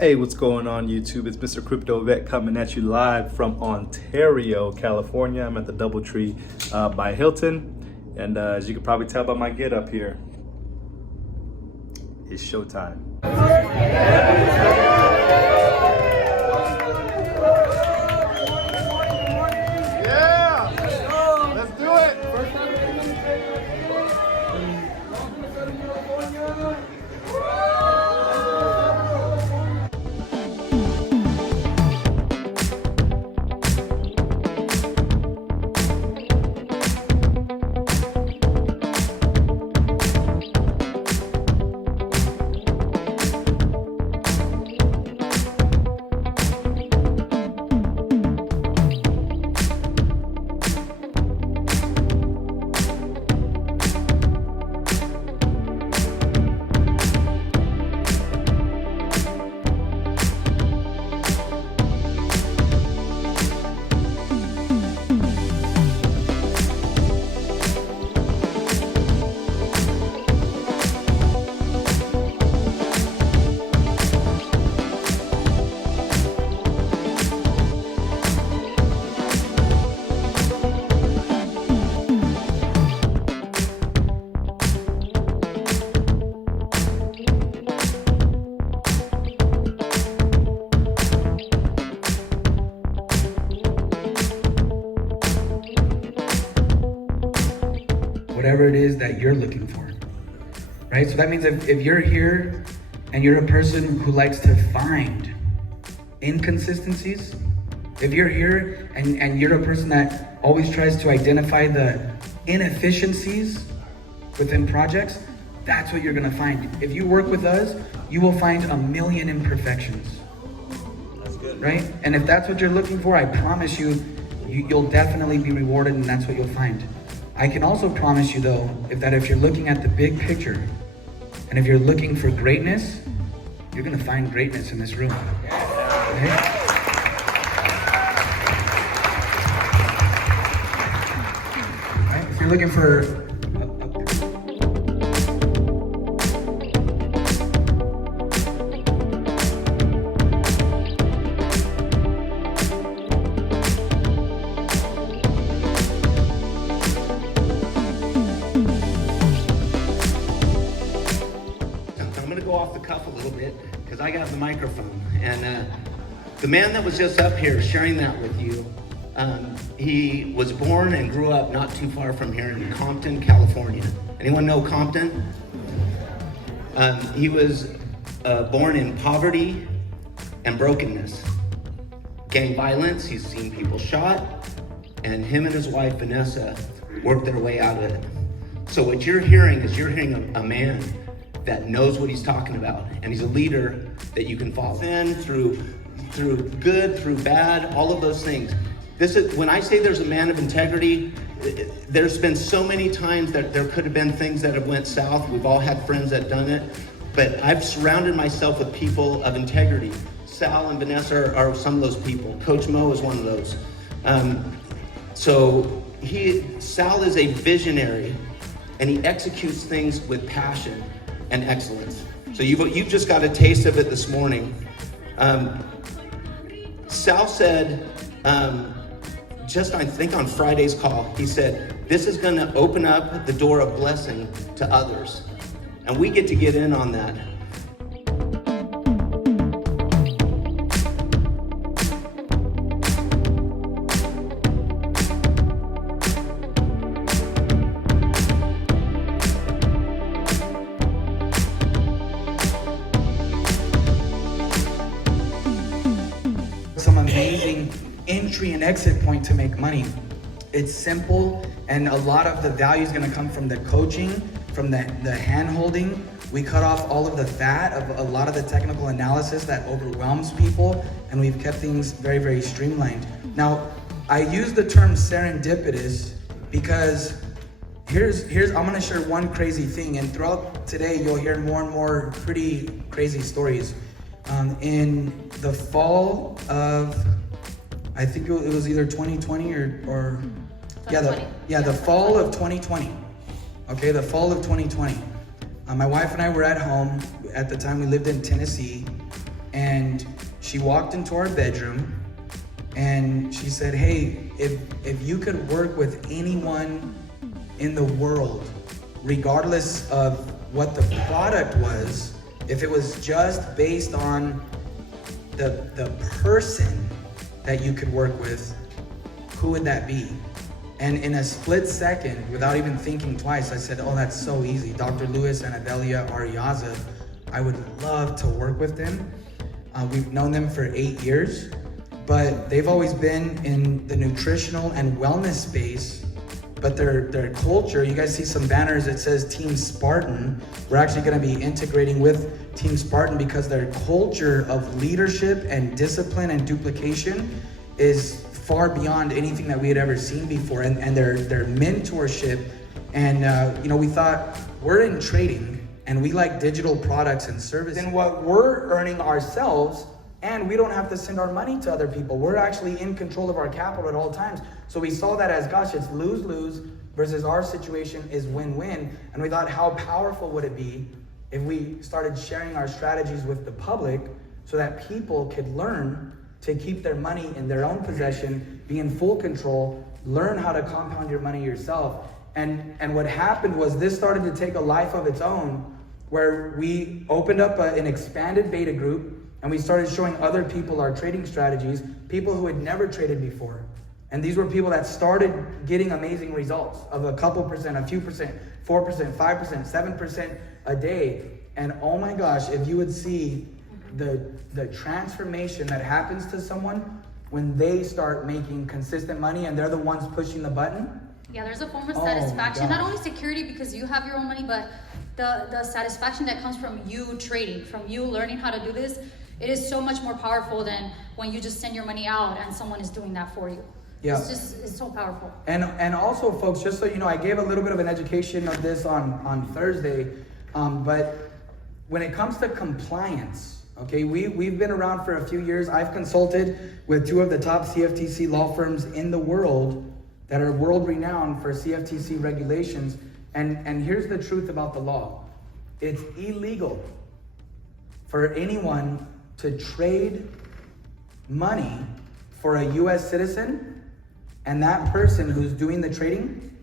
Hey, what's going on YouTube? It's Mr. Crypto Vet coming at you live from Ontario, California. I'm at the DoubleTree by Hilton. And as you can probably tell by my get up here, it's showtime. Yeah! Let's do it! Whatever it is that you're looking for, right? So that means if you're here and you're a person who likes to find inconsistencies, if you're here and you're a person that always tries to identify the inefficiencies within projects, that's what you're gonna find. If you work with us, you will find a million imperfections. That's good. Right? And if that's what you're looking for, I promise you'll definitely be rewarded, and that's what you'll find. I can also promise you though, if you're looking at the big picture, and if you're looking for greatness, you're gonna find greatness in this room. Okay? Right? If you're looking for off the cuff a little bit because I got the microphone, and the man that was just up here sharing that with you, he was born and grew up not too far from here in Compton, California. Anyone know Compton? He was born in poverty and brokenness, gang violence. He's seen people shot, and him and his wife Vanessa worked their way out of it. So what you're hearing is a man that knows what he's talking about, and he's a leader that you can follow in through good, through bad, all of those things. This is when I say there's a man of integrity. There's been so many times that there could have been things that have went south. We've all had friends that done it, but I've surrounded myself with people of integrity. Sal and Vanessa are some of those people. Coach Mo is one of those. Sal is a visionary, and he executes things with passion and excellence. So you've just got a taste of it this morning. Sal said, I think on Friday's call, he said, this is gonna open up the door of blessing to others. And we get to get in on that. Some amazing entry and exit point to make money. It's simple, and a lot of the value is going to come from the coaching, from the hand holding. We cut off all of the fat of a lot of the technical analysis that overwhelms people, and we've kept things very, very streamlined. Now, I use the term serendipitous because here's I'm going to share one crazy thing, and throughout today you'll hear more and more pretty crazy stories. In the fall of, I think it was either 2020 or the fall of 2020. Okay, the fall of 2020. My wife and I were at home. At the time, we lived in Tennessee. And she walked into our bedroom and she said, hey, if you could work with anyone in the world, regardless of what the product was, if it was just based on the person that you could work with, who would that be? And in a split second, without even thinking twice, I said, oh, that's so easy. Dr. Lewis and Adelia Ariaza, I would love to work with them. We've known them for 8 years, but they've always been in the nutritional and wellness space. But their culture, you guys see some banners that says Team Spartan. We're actually gonna be integrating with Team Spartan because their culture of leadership and discipline and duplication is far beyond anything that we had ever seen before. And their mentorship, and we thought, we're in trading and we like digital products and services. And what we're earning ourselves, and we don't have to send our money to other people. We're actually in control of our capital at all times. So we saw that as, gosh, it's lose-lose versus our situation is win-win. And we thought, how powerful would it be if we started sharing our strategies with the public so that people could learn to keep their money in their own possession, be in full control, learn how to compound your money yourself. And what happened was this started to take a life of its own, where we opened up an expanded beta group and we started showing other people our trading strategies, people who had never traded before. And these were people that started getting amazing results of a couple percent, a few percent, 4%, 5%, 7% a day. And oh my gosh, if you would see the transformation that happens to someone when they start making consistent money and they're the ones pushing the button. Yeah, there's a form of satisfaction, not only security because you have your own money, but the satisfaction that comes from you trading, from you learning how to do this. It is so much more powerful than when you just send your money out and someone is doing that for you. Yeah. It's so powerful. And also, folks, just so you know, I gave a little bit of an education of this on Thursday, but when it comes to compliance, okay, we've been around for a few years. I've consulted with 2 of the top CFTC law firms in the world that are world renowned for CFTC regulations. And here's the truth about the law. It's illegal for anyone to trade money for a US citizen and that person who's doing the trading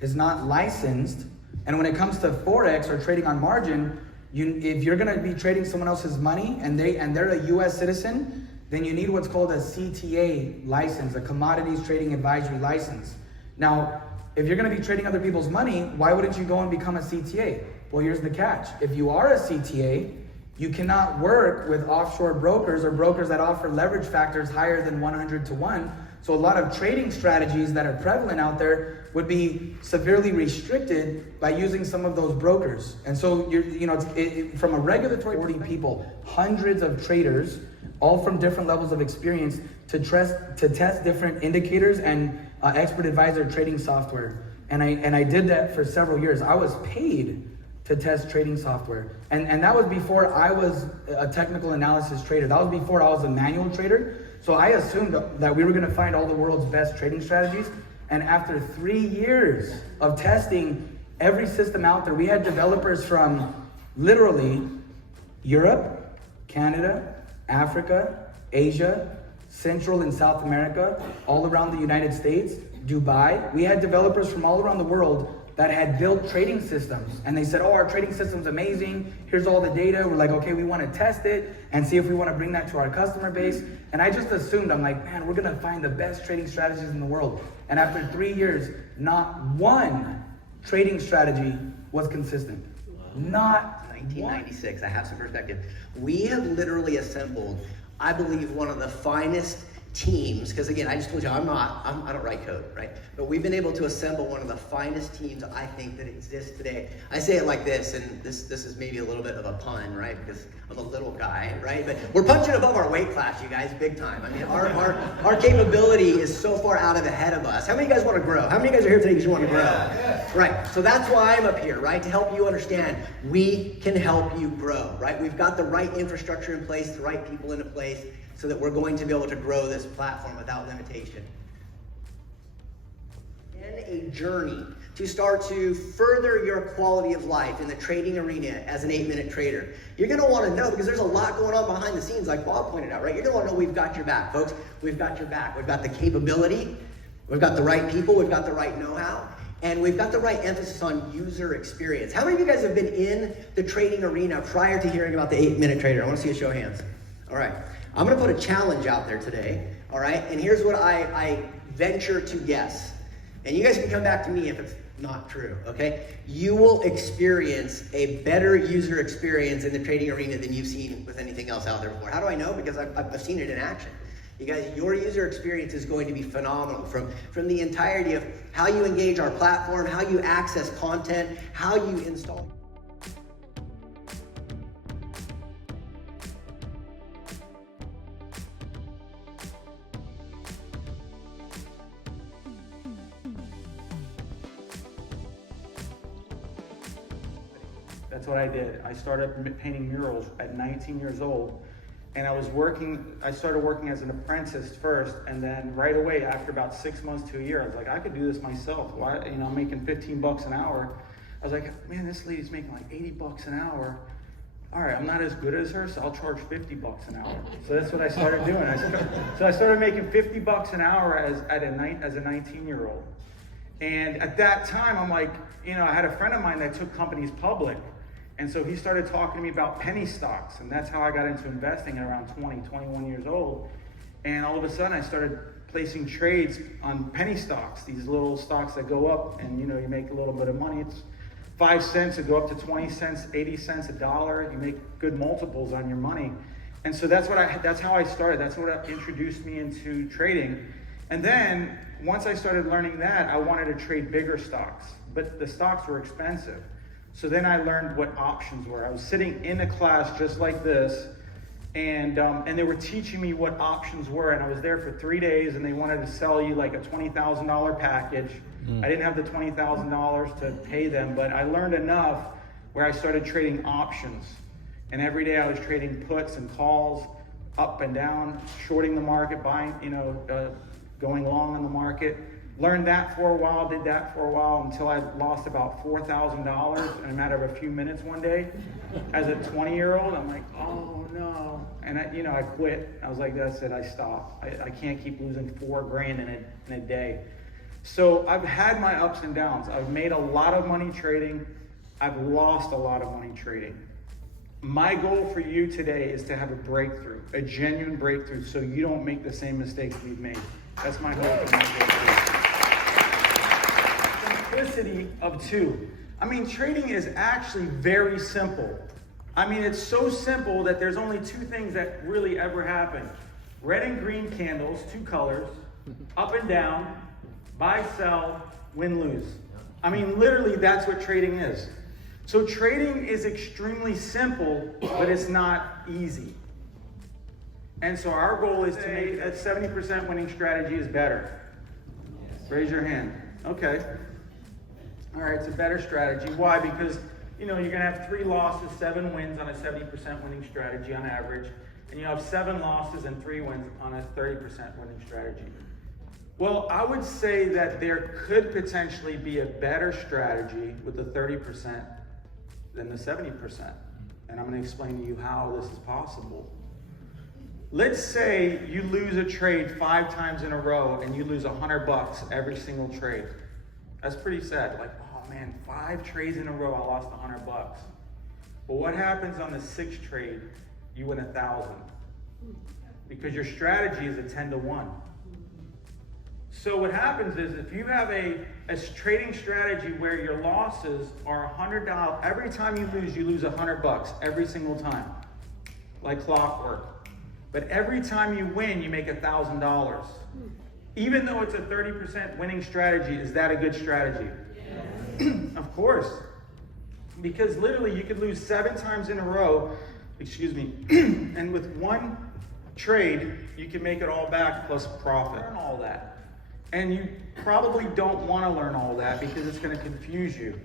is not licensed. And when it comes to Forex or trading on margin, if you're gonna be trading someone else's money and they're a US citizen, then you need what's called a CTA license, a Commodities Trading Advisory license. Now, if you're gonna be trading other people's money, why wouldn't you go and become a CTA? Well, here's the catch. If you are a CTA, you cannot work with offshore brokers or brokers that offer leverage factors higher than 100 to 1. So a lot of trading strategies that are prevalent out there would be severely restricted by using some of those brokers. And so from a regulatory 40 people, hundreds of traders, all from different levels of experience to test different indicators and expert advisor trading software. And I did that for several years. I was paid to test trading software. And that was before I was a technical analysis trader. That was before I was a manual trader. So I assumed that we were gonna find all the world's best trading strategies. And after 3 years of testing every system out there, we had developers from literally Europe, Canada, Africa, Asia, Central and South America, all around the United States, Dubai. We had developers from all around the world that had built trading systems. And they said, oh, our trading system's amazing. Here's all the data. We're like, okay, we want to test it and see if we want to bring that to our customer base. And I just assumed, I'm like, man, we're going to find the best trading strategies in the world. And after 3 years, not one trading strategy was consistent. Not 1996, I have some perspective. We have literally assembled, I believe, one of the finest teams, because again, I just told you I don't write code, right? But we've been able to assemble one of the finest teams I think that exists today. I say it like this, and this is maybe a little bit of a pun, right? Because I'm a little guy, right? But we're punching above our weight class, you guys, big time. I mean, our capability is so far out of ahead of us. How many of you guys want to grow? How many of you guys are here today because you want to grow? Yeah. Right, so that's why I'm up here, right? To help you understand, we can help you grow, right? We've got the right infrastructure in place, the right people into place, so that we're going to be able to grow this platform without limitation. And a journey to start to further your quality of life in the trading arena as an 8-minute trader. You're gonna wanna know, because there's a lot going on behind the scenes, like Bob pointed out, right? You're gonna wanna know we've got your back, folks. We've got your back. We've got the capability, we've got the right people, we've got the right know-how, and we've got the right emphasis on user experience. How many of you guys have been in the trading arena prior to hearing about the 8-minute trader? I wanna see a show of hands. All right, I'm gonna put a challenge out there today, all right? And here's what I venture to guess. And you guys can come back to me if it's not true, okay? You will experience a better user experience in the trading arena than you've seen with anything else out there before. How do I know? Because I've seen it in action. You guys, your user experience is going to be phenomenal from the entirety of how you engage our platform, how you access content, how you install. That's what I did. I started painting murals at 19 years old, and I started working as an apprentice first, and then right away, after about 6 months to a year, I was like, I could do this myself. Why? I'm making 15 bucks an hour. I was like, man, this lady's making like 80 bucks an hour. All right, I'm not as good as her, so I'll charge 50 bucks an hour. So that's what I started doing. I started making 50 bucks an hour as a 19-year-old. And at that time, I'm like, I had a friend of mine that took companies public. And so he started talking to me about penny stocks, and that's how I got into investing at around 21 years old. And all of a sudden I started placing trades on penny stocks, these little stocks that go up and you make a little bit of money. It's 5 cents, it go up to 20 cents, 80 cents, $1. You make good multiples on your money. And so that's how I started. That's what introduced me into trading. And then once I started learning that, I wanted to trade bigger stocks, but the stocks were expensive. So then I learned what options were. I was sitting in a class just like this, and they were teaching me what options were, and I was there for 3 days, and they wanted to sell you like a $20,000 package. I didn't have the $20,000 to pay them, but I learned enough where I started trading options. And every day I was trading puts and calls, up and down, shorting the market, buying, going long in the market. Learned that for a while, did that for a while until I lost about $4,000 in a matter of a few minutes one day. As a 20-year-old, I'm like, oh no. And I quit. I was like, that's it, I stopped. I can't keep losing $4,000 in a day. So I've had my ups and downs. I've made a lot of money trading. I've lost a lot of money trading. My goal for you today is to have a breakthrough, a genuine breakthrough, so you don't make the same mistakes we've made. That's my hope and my goal. Simplicity of two. Trading is actually very simple. It's so simple that there's only two things that really ever happen. Red and green candles, 2 colors, up and down, buy, sell, win, lose. Literally that's what trading is. So trading is extremely simple, but it's not easy. And so our goal is to make that 70% winning strategy is better. Raise your hand. Okay. All right, it's a better strategy. Why? Because you're going to have 3 losses, 7 wins on a 70% winning strategy on average, and you have 7 losses and 3 wins on a 30% winning strategy. Well, I would say that there could potentially be a better strategy with the 30% than the 70%. And I'm going to explain to you how this is possible. Let's say you lose a trade 5 times in a row and you lose $100 every single trade. That's pretty sad. Like, oh man, 5 trades in a row, I lost $100. But what happens on the 6th trade? You win 1,000. Because your strategy is a 10-to-1. So what happens is if you have a trading strategy where your losses are $100, every time you lose $100 every single time, like clockwork. But every time you win, you make $1,000. Even though it's a 30% winning strategy, is that a good strategy? Yes. Of course. Because literally you could lose 7 times in a row, and with 1 trade, you can make it all back plus profit. Learn all that. And you probably don't want to learn all that because it's going to confuse you.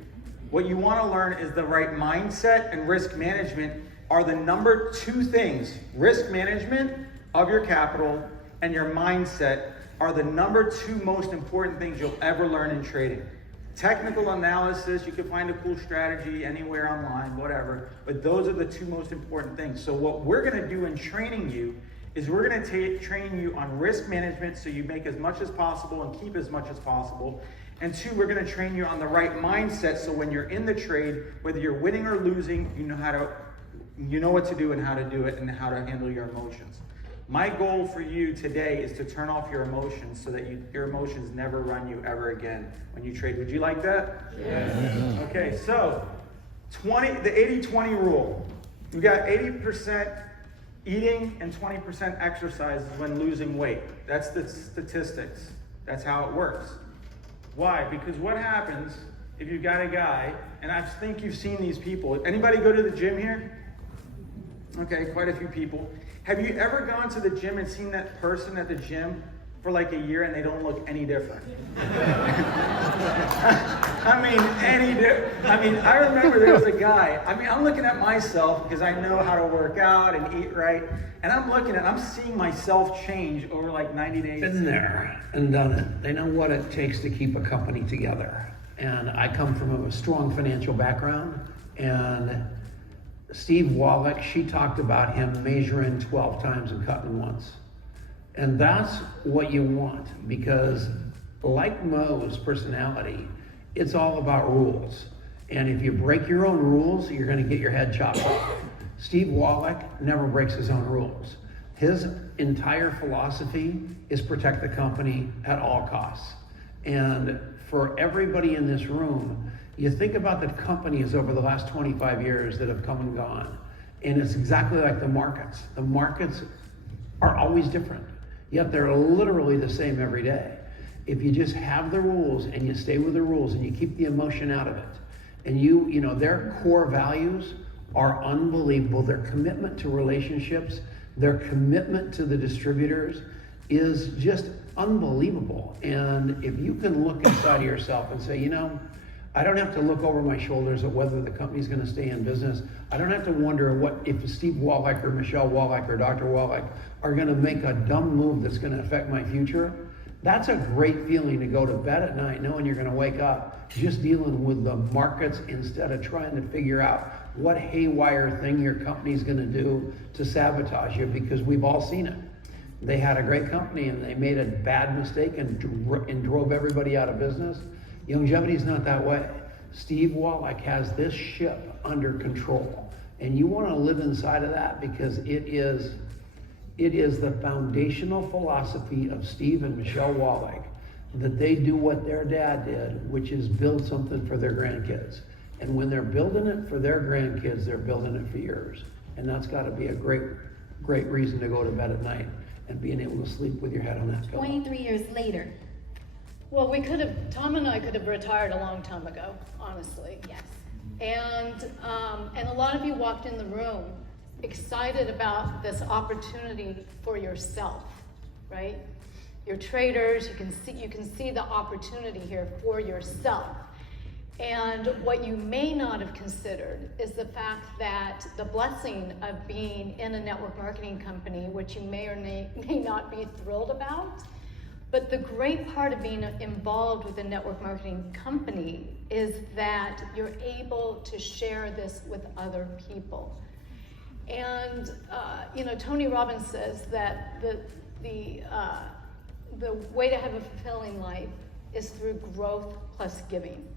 What you want to learn is the right mindset, and risk management are the number 2 things. Risk management of your capital and your mindset are the number 2 most important things you'll ever learn in trading. Technical analysis, you can find a cool strategy anywhere online, whatever, but those are the two most important things. So what we're gonna do in training you is we're gonna train you on risk management so you make as much as possible and keep as much as possible. And two, we're gonna train you on the right mindset so when you're in the trade, whether you're winning or losing, you know what to do and how to do it and how to handle your emotions. My goal for you today is to turn off your emotions so that your emotions never run you ever again when you trade. Would you like that? Yes. Okay, so the 80-20 rule. We got 80% eating and 20% exercise when losing weight. That's the statistics. That's how it works. Why? Because what happens if you got a guy, and I think you've seen these people. Anybody go to the gym here? Okay, quite a few people. Have you ever gone to the gym and seen that person at the gym for like a year and they don't look any different? I remember there was a guy, I'm looking at myself because I know how to work out and eat right, and I'm seeing myself change over like 90 days. Been there and done it. They know what it takes to keep a company together. And I come from a strong financial background, and Steve Wallach, she talked about him measuring 12 times and cutting once. And that's what you want, because like Mo's personality, it's all about rules. And if you break your own rules, you're gonna get your head chopped off. Steve Wallach never breaks his own rules. His entire philosophy is protect the company at all costs. And for everybody in this room, you think about the companies over the last 25 years that have come and gone, and it's exactly like the markets. The markets are always different, yet they're literally the same every day. If you just have the rules and you stay with the rules and you keep the emotion out of it, and you know, their core values are unbelievable. Their commitment to relationships, their commitment to the distributors is just unbelievable. And if you can look inside of yourself and say, you know, I don't have to look over my shoulders at whether the company's going to stay in business. I don't have to wonder if Steve Wallach or Michelle Wallach or Dr. Wallach are going to make a dumb move that's going to affect my future. That's a great feeling to go to bed at night knowing you're going to wake up just dealing with the markets instead of trying to figure out what haywire thing your company's going to do to sabotage you, because we've all seen it. They had a great company and they made a bad mistake and drove everybody out of business. Youngevity's not that way. Steve Wallach has this ship under control, and you want to live inside of that because it is the foundational philosophy of Steve and Michelle Wallach that they do what their dad did, which is build something for their grandkids. And when they're building it for their grandkids, they're building it for yours. And that's got to be a great, great reason to go to bed at night and being able to sleep with your head on that pillow. 23 years later. Well, Tom and I could have retired a long time ago, honestly. Yes. And a lot of you walked in the room excited about this opportunity for yourself, right? You're traders, you can see the opportunity here for yourself. And what you may not have considered is the fact that the blessing of being in a network marketing company, which you may or may not be thrilled about, but the great part of being involved with a network marketing company is that you're able to share this with other people. And Tony Robbins says that the way to have a fulfilling life is through growth plus giving,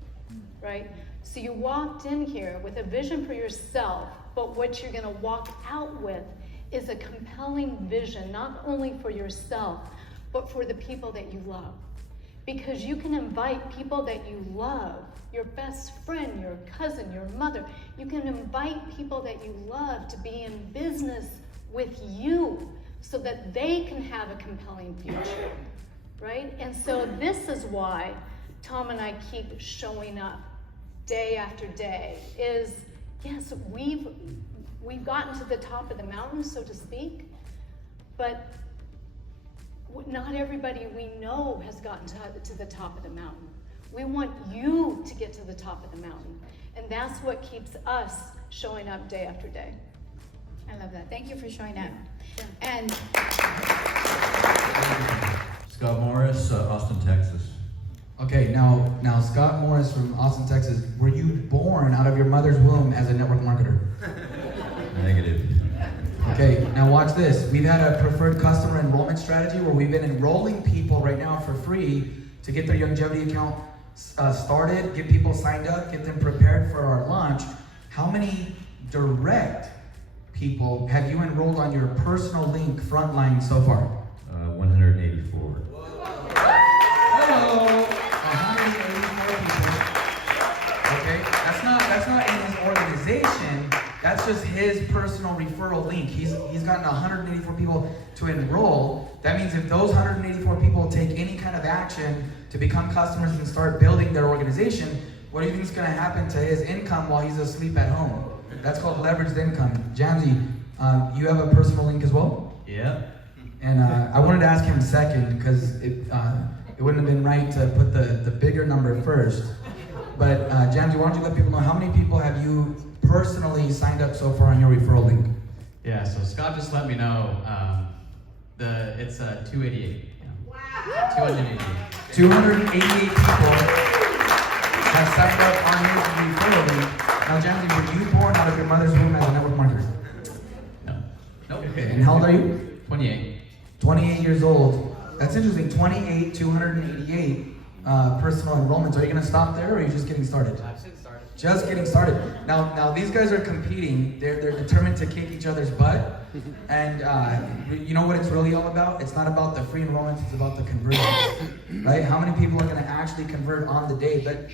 right? So you walked in here with a vision for yourself, but what you're gonna walk out with is a compelling vision, not only for yourself, but for the people that you love. Because you can invite people that you love, your best friend, your cousin, your mother, you can invite people that you love to be in business with you so that they can have a compelling future, right? And so this is why Tom and I keep showing up day after day, is yes, we've gotten to the top of the mountain, so to speak, but not everybody we know has gotten to the top of the mountain. We want you to get to the top of the mountain. And that's what keeps us showing up day after day. I love that. Thank you for showing up. Yeah. And Scott Morris, Austin, Texas. Okay, now Scott Morris from Austin, Texas. Were you born out of your mother's womb as a network marketer? Negative. Okay, now watch this. We've had a preferred customer enrollment strategy where we've been enrolling people right now for free to get their Youngevity account started, get people signed up, get them prepared for our launch. How many direct people have you enrolled on your personal link frontline so far? 184. Hello! 184 people. Okay, that's not in his organization. That's just his personal referral link. He's gotten 184 people to enroll. That means if those 184 people take any kind of action to become customers and start building their organization, what do you think is going to happen to his income while he's asleep at home? That's called leveraged income. Jamsey, you have a personal link as well? Yeah. And I wanted to ask him second because it wouldn't have been right to put the bigger number first. But Jamsey, why don't you let people know how many people have you personally signed up so far on your referral link? Yeah, so Scott just let me know it's 288. Wow. 288. 288 people have signed up on his referral link. Now, Jamsey, were you born out of your mother's womb as a network marketer? No. Nope. Okay, and how old are you? 28. 28 years old. That's interesting. 28, 288 personal enrollments. Are you going to stop there, or are you just getting started? Just getting started. Now these guys are competing. They're determined to kick each other's butt. And you know what it's really all about? It's not about the free enrollments, it's about the conversions. Right? How many people are going to actually convert on the day? But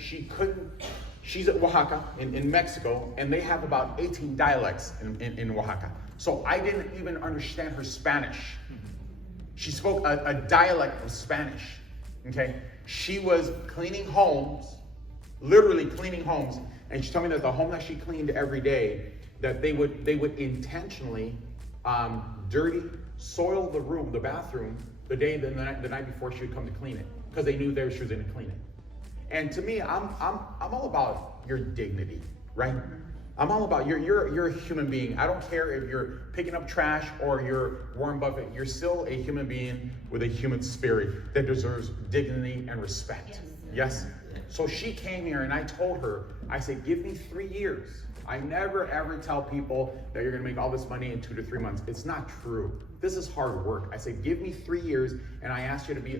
she's at Oaxaca in Mexico, and they have about 18 dialects in Oaxaca. So I didn't even understand her Spanish. She spoke a dialect of Spanish. Okay? She was cleaning homes, literally cleaning homes. And she told me that the home that she cleaned every day, that they would intentionally soil the room, the bathroom, the night before she would come to clean it, because they knew she was going to clean it. And to me, I'm all about your dignity, right? I'm all about you're a human being. I don't care if you're picking up trash or you're Warren Buffett. You're still a human being with a human spirit that deserves dignity and respect. Yes? So she came here and I told her, I said, give me 3 years. I never ever tell people that you're gonna make all this money in 2 to 3 months. It's not true. This is hard work. I said, give me 3 years, and I ask you to be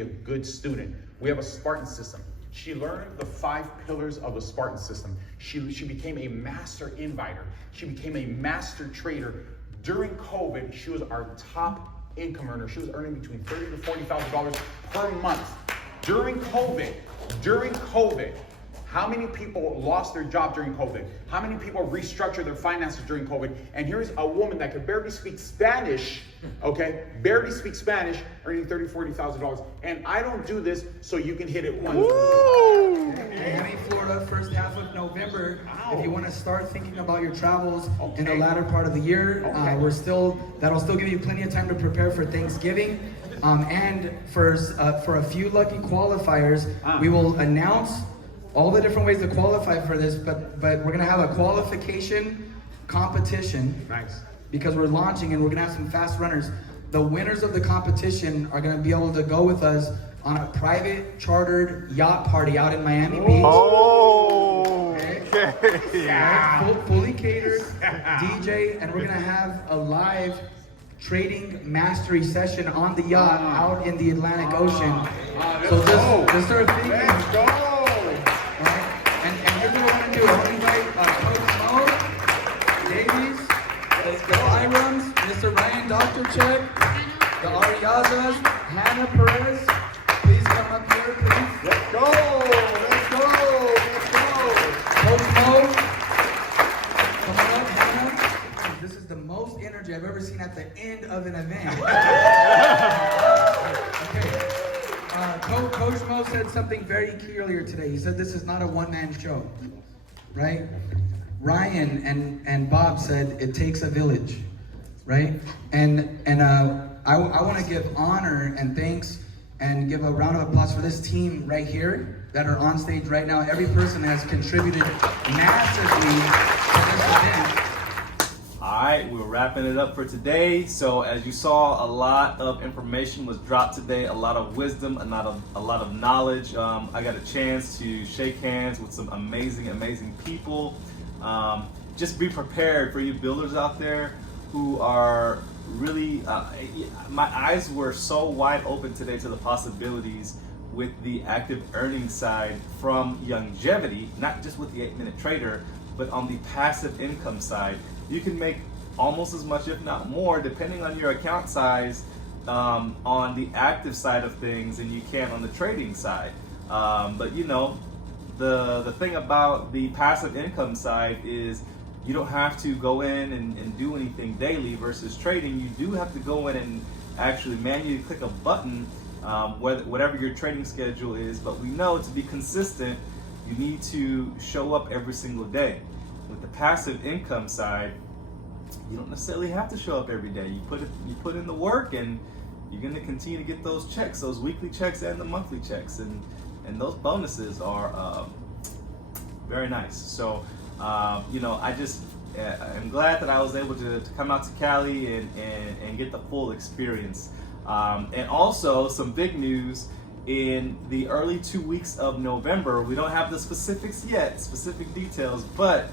a good student. We have a Spartan system. She learned the 5 pillars of the Spartan system. She became a master inviter. She became a master trader. During COVID, she was our top income earner. She was earning between $30,000 to $40,000 per month. During COVID, how many people lost their job during COVID? How many people restructured their finances during COVID? And here's a woman that could barely speak Spanish, okay? Barely speak Spanish, earning $30,000, $40,000. And I don't do this so you can hit it once. Miami, Florida, first half of November. If you want to start thinking about your travels in the latter part of the year, that'll still give you plenty of time to prepare for Thanksgiving. And for a few lucky qualifiers, we will announce all the different ways to qualify for this, but we're gonna have a qualification competition. Nice. Because we're launching and we're gonna have some fast runners. The winners of the competition are gonna be able to go with us on a private chartered yacht party out in Miami Beach. Oh, okay. Yeah. Fully catered, DJ, and we're gonna have a live trading mastery session on the yacht out in the Atlantic Ocean. So just start thinking. Let's go. Right? And here's what we're gonna do. I'm gonna invite Coach Mo, Davies, the Irons, Mr. Ryan Dr. the Ariazas, Hannah Perez. Please come up here, please. Let's go. Let's go. Let's go. Coach Mo, come on up, Hannah. This is the most energy I've ever seen at the end of an event. Okay. Coach Mo said something very key earlier today. He said this is not a one-man show, right? Ryan and Bob said it takes a village, right? And I want to give honor and thanks and give a round of applause for this team right here that are on stage right now. Every person has contributed massively to this event. right, we're wrapping it up for today. So as you saw, a lot of information was dropped today, a lot of wisdom, a lot of knowledge. I got a chance to shake hands with some amazing people. Just be prepared for you builders out there who are really, my eyes were so wide open today to the possibilities with the active earning side from Youngevity, not just with the 8-minute trader, but on the passive income side. You can make almost as much, if not more, depending on your account size, on the active side of things than you can on the trading side. But you know, the thing about the passive income side is you don't have to go in and do anything daily versus trading. You do have to go in and actually manually click a button, whatever your trading schedule is. But we know to be consistent, you need to show up every single day. With the passive income side, you don't necessarily have to show up every day. You put in the work, and you're going to continue to get those checks, those weekly checks and the monthly checks, and those bonuses are very nice. So you know, I'm glad that I was able to come out to Cali and get the full experience. And also some big news. In the early 2 weeks of November, we don't have the specifics yet, specific details, but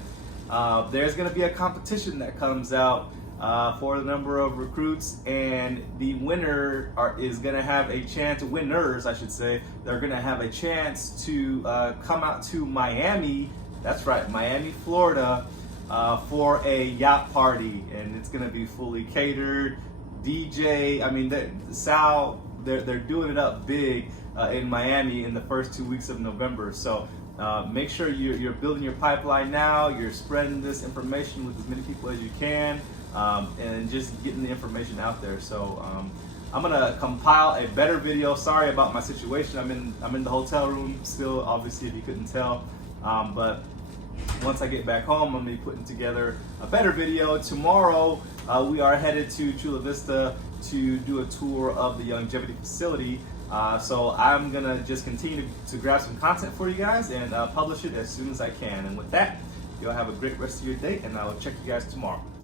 there's going to be a competition that comes out for the number of recruits, and the winner is going to have a chance, winners I should say, they're going to have a chance to come out to Miami, that's right, Miami, Florida, for a yacht party, and it's going to be fully catered, DJ, I mean, they're doing it up big in Miami in the first 2 weeks of November. So make sure you're building your pipeline now, you're spreading this information with as many people as you can, and just getting the information out there. So I'm gonna compile a better video. Sorry about my situation. I'm in the hotel room still, obviously, if you couldn't tell. But once I get back home, I'm gonna be putting together a better video. Tomorrow, we are headed to Chula Vista to do a tour of the Youngevity facility. So I'm gonna just continue to grab some content for you guys and publish it as soon as I can. And with that, y'all have a great rest of your day, and I will check you guys tomorrow.